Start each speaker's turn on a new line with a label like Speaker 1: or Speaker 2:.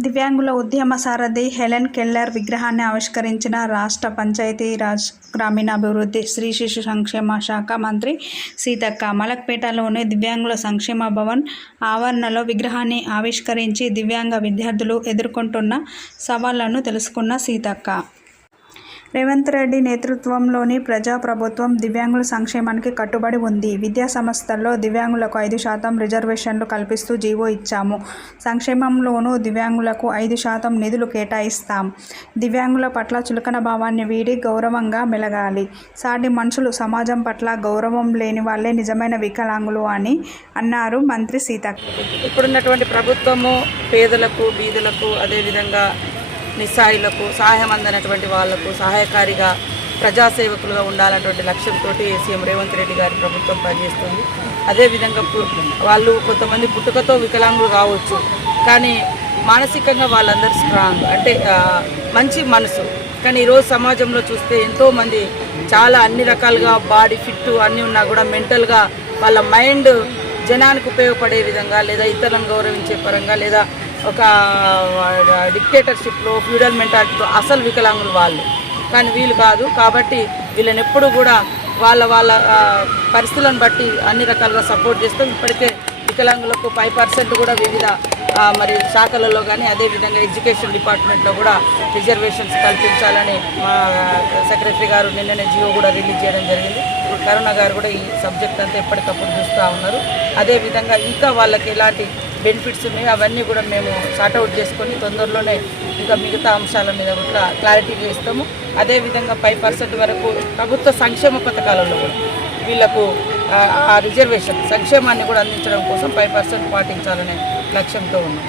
Speaker 1: దివ్యాంగుల ఉద్యమ సారథి Helen Keller విగ్రహాన్ని ఆవిష్కరించిన రాష్ట్ర పంచాయతీరాజ్ గ్రామీణాభివృద్ధి స్త్రీ శిశు సంక్షేమ శాఖ మంత్రి సీతక్క మలక్పేటలోని దివ్యాంగుల సంక్షేమ భవన్ ఆవరణలో విగ్రహాన్ని ఆవిష్కరించి దివ్యాంగ విద్యార్థులు ఎదుర్కొంటున్న సవాళ్ళను తెలుసుకున్న సీతక్క.
Speaker 2: రేవంత్ రెడ్డి నేతృత్వంలోని ప్రజాప్రభుత్వం దివ్యాంగుల సంక్షేమానికి కట్టుబడి ఉంది. విద్యా సంస్థల్లో దివ్యాంగులకు ఐదు శాతం రిజర్వేషన్లు కల్పిస్తూ జీవో ఇచ్చాము. సంక్షేమంలోనూ దివ్యాంగులకు ఐదు శాతం నిధులు కేటాయిస్తాం. దివ్యాంగుల పట్ల చులకన భావాన్ని వీడి గౌరవంగా మెలగాలి. సాటి మనుషులు సమాజం పట్ల గౌరవం లేని వాళ్ళే నిజమైన వికలాంగులు అని అన్నారు మంత్రి సీత
Speaker 3: ఇప్పుడున్నటువంటి ప్రభుత్వము పేదలకు బీదులకు అదేవిధంగా నిస్సాయులకు సహాయం అందనటువంటి వాళ్ళకు సహాయకారిగా ప్రజాసేవకులుగా ఉండాలన్నటువంటి లక్ష్యంతో సీఎం రేవంత్ రెడ్డి గారి ప్రభుత్వం పనిచేస్తుంది. అదేవిధంగా వాళ్ళు కొంతమంది పుట్టుకతో వికలాంగులు కావచ్చు కానీ మానసికంగా వాళ్ళందరూ స్ట్రాంగ్ అంటే మంచి మనసు. కానీ ఈరోజు సమాజంలో చూస్తే ఎంతోమంది చాలా అన్ని రకాలుగా బాడీ ఫిట్ అన్నీ ఉన్నా కూడా మెంటల్గా వాళ్ళ మైండ్ జనానికి ఉపయోగపడే విధంగా లేదా ఇతరులను గౌరవించే పరంగా లేదా ఒక డిక్టేటర్షిప్లో ఫ్యూడల్ మెంటాలిటీతో అసలు వికలాంగులు వాళ్ళు. కానీ వీళ్ళు కాదు. కాబట్టి వీళ్ళని ఎప్పుడు కూడా వాళ్ళ వాళ్ళ పరిస్థితులను బట్టి అన్ని రకాలుగా సపోర్ట్ చేస్తాం. ఇప్పటికే వికలాంగులకు ఫైవ్ పర్సెంట్ కూడా వివిధ మరి శాఖలలో కానీ అదేవిధంగా ఎడ్యుకేషన్ డిపార్ట్మెంట్లో కూడా రిజర్వేషన్స్ కల్పించాలని మా సెక్రటరీ గారు నిన్ననే జియో కూడా రిలీజ్ చేయడం జరిగింది. కరుణ గారు కూడా ఈ సబ్జెక్ట్ అంతా ఎప్పటికప్పుడు చూస్తూ ఉన్నారు. అదేవిధంగా ఇంకా వాళ్ళకి ఎలాంటి బెనిఫిట్స్ ఉన్నాయో. అవన్నీ కూడా మేము సార్ట్అవుట్ చేసుకొని తొందరలోనే ఇంకా మిగతా అంశాల మీద కూడా క్లారిటీ ఇస్తాము అదేవిధంగా ఫైవ్ పర్సెంట్ వరకు ప్రభుత్వ సంక్షేమ పథకాలలో కూడా వీళ్ళకు ఆ, ఆ రిజర్వేషన్ సంక్షేమాన్ని కూడా అందించడం కోసం ఫైవ్ పర్సెంట్ పాటించాలనే లక్ష్యంతో ఉన్నాం.